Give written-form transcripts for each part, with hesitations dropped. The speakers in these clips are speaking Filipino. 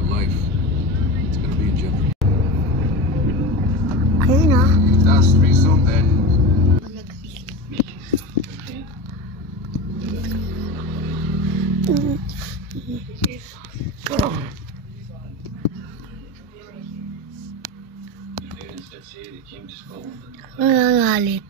your life, it's gonna be in jeopardy. Ayun na. That's 3 so then. Nangangalit.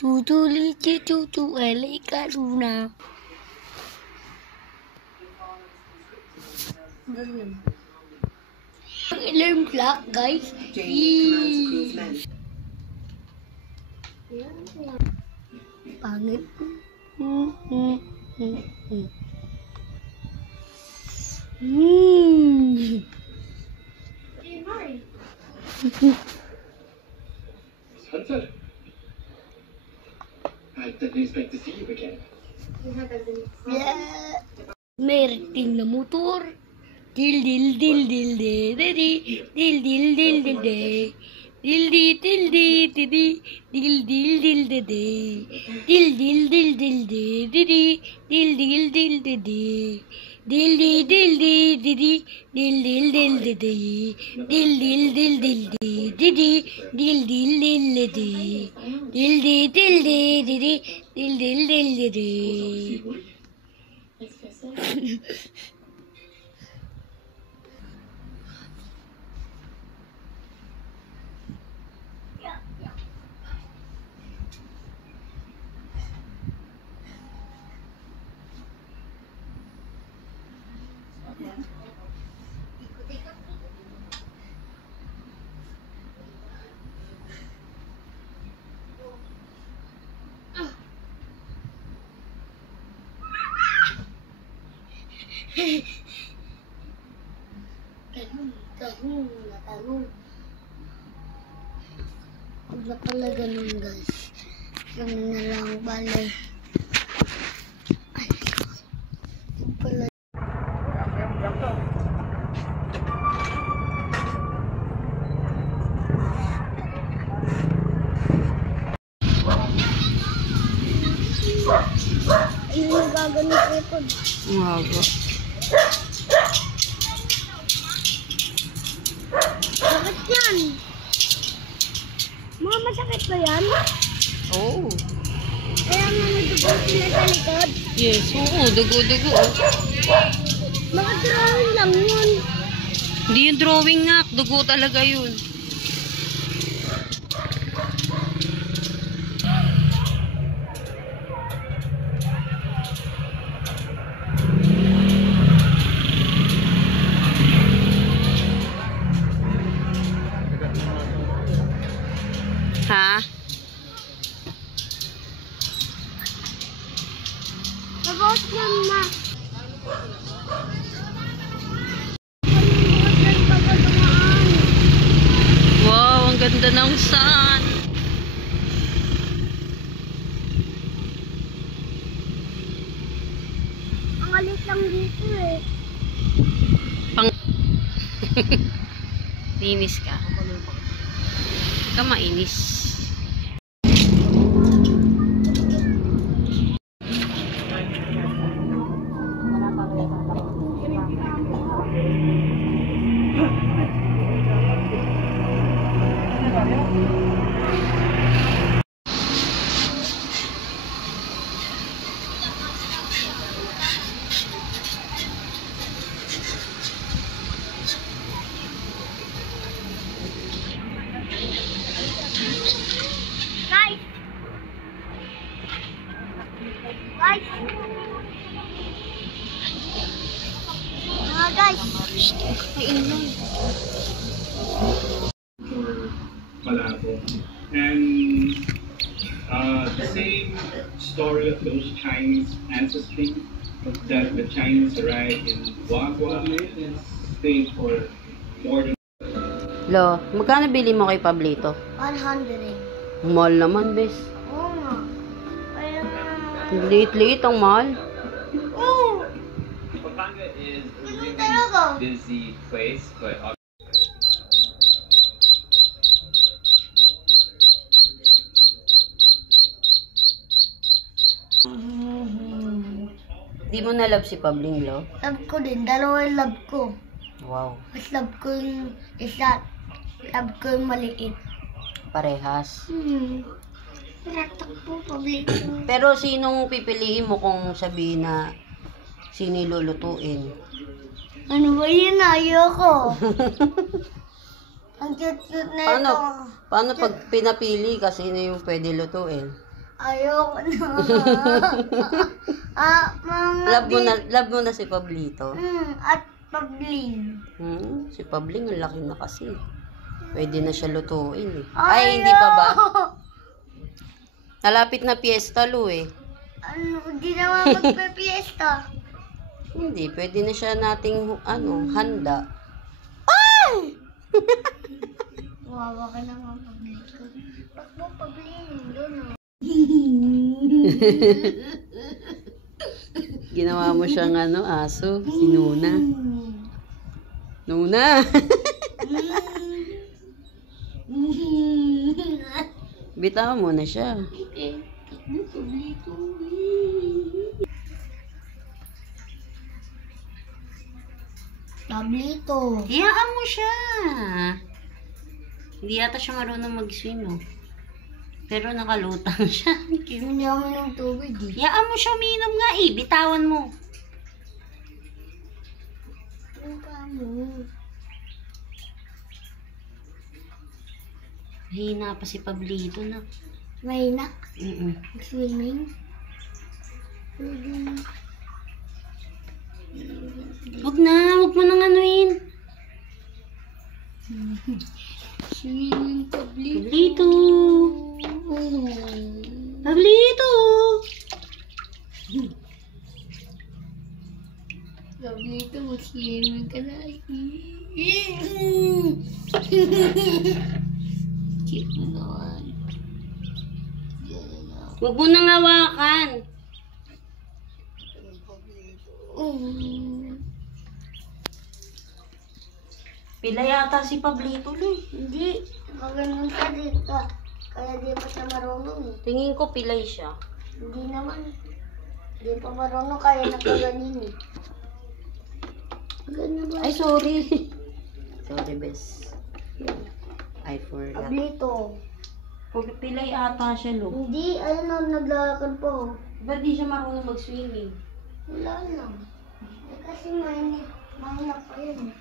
Tutuli tutu elika luna. Alarm clock, guys. Pangit. Hunter, I didn't expect to see you again. Yeah. Meriting na motor. Dil dil dil dil de de dil dil dil de de dil dil dil de de dil dil dil de de dil dil dil dil de de dil dil dil de de dil dil dil de de dil dil dil de de dil dil dil dil de de dil dil dil de de dil dil dil de de dil dil dil de de. Tanong. Huwag na pala ganun, guys. Ganun na lang pala. Huwag pala. Ayun yung gagano ko ito. Umaga. Bakit yan? Mga masakit ba yan? Oo. Kaya nga nadugo sila sa likod. Yes, oo. Dugo-dugo. Mga drawing lang yun. Hindi yung drawing nga. Dugo talaga yun. Ha? About yan na. Wow, ang ganda ng sun. Ang alit lang dito eh. Linis ka. Huwag ka mainis. Guys! Mga guys! Mainom. Malabo. And the same story of those Chinese ancestry that the Chinese arrived in Wagwa and stayed for more than... Lo, magkano bili mo kay Pablito? 100. Mahal naman, bes. Oo nga. Kaya nga. Liit-liit ang mahal. Oo! Pampanga is a really talaga. busy place, but Di mo na love si Pabling, lo? Love ko din. Dalawa yung love ko. Wow. Mas love ko yung isa. Love ko yung maliit. Parehas. Ratak po, pablito. Pero sinong pipiliin mo kung sabihin na sino lulutuin? Ano ba yun? Ayoko. Ang cute-cute na ito. Paano pag pinapili ka, sino yung pwede lutuin? Ayoko na. Love mo na si Pablito. At pabling. Si Pabling, ang laki na kasi. Pwede na siya lutuin eh. Ay, hindi pa ba? Nalapit na piyesta, Lu eh. Ano, hindi naman magpe-fiesta. Hindi, pwede na siya nating handa. Wawa ka na mga pabling ko. Pag mo pabling, doon o. Ginawa mo siyang aso, si Nuna. Nuna! Bitaw mo na siya. Pablito. Iyaan mo siya. Hindi yata siya marunong mag-swim, no? Pero nakalutang siya. Hindi ako ng tubig eh. Iyaan mo siya, umiinom nga eh. Bitawan mo. Ano ka mo? Hina pa si Pablito na. Mahina? Wag Swimming? wag mo nang anuin. Swimming, Pablito. Pablito! Pablito! Pablito, mag-swimming ka na. Cute mo naman. Wag mo nang hawakan. Pila yata si Pablito, Lu. Hindi. Maganon ka dito. Kaya di pa siya marunong eh. Tingin ko pilay siya. Hindi naman. Di pa marunong kaya nakaganin eh. Ganyan ba? Ay, sorry. Sorry, bes. I forgot. Pablito. Pilay ata siya, Lu. Hindi. Ayun na, naglalakad po. Ba't di siya marunong mag-swimming? Wala na. Kasi mainit pa yun.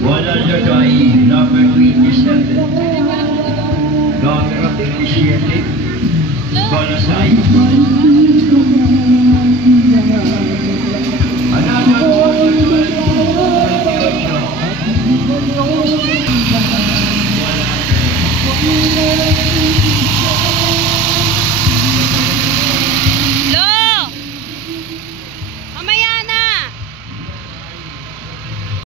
Wala siya kay number 27. Number of initiative. Buenos Aires. Another goal to 28.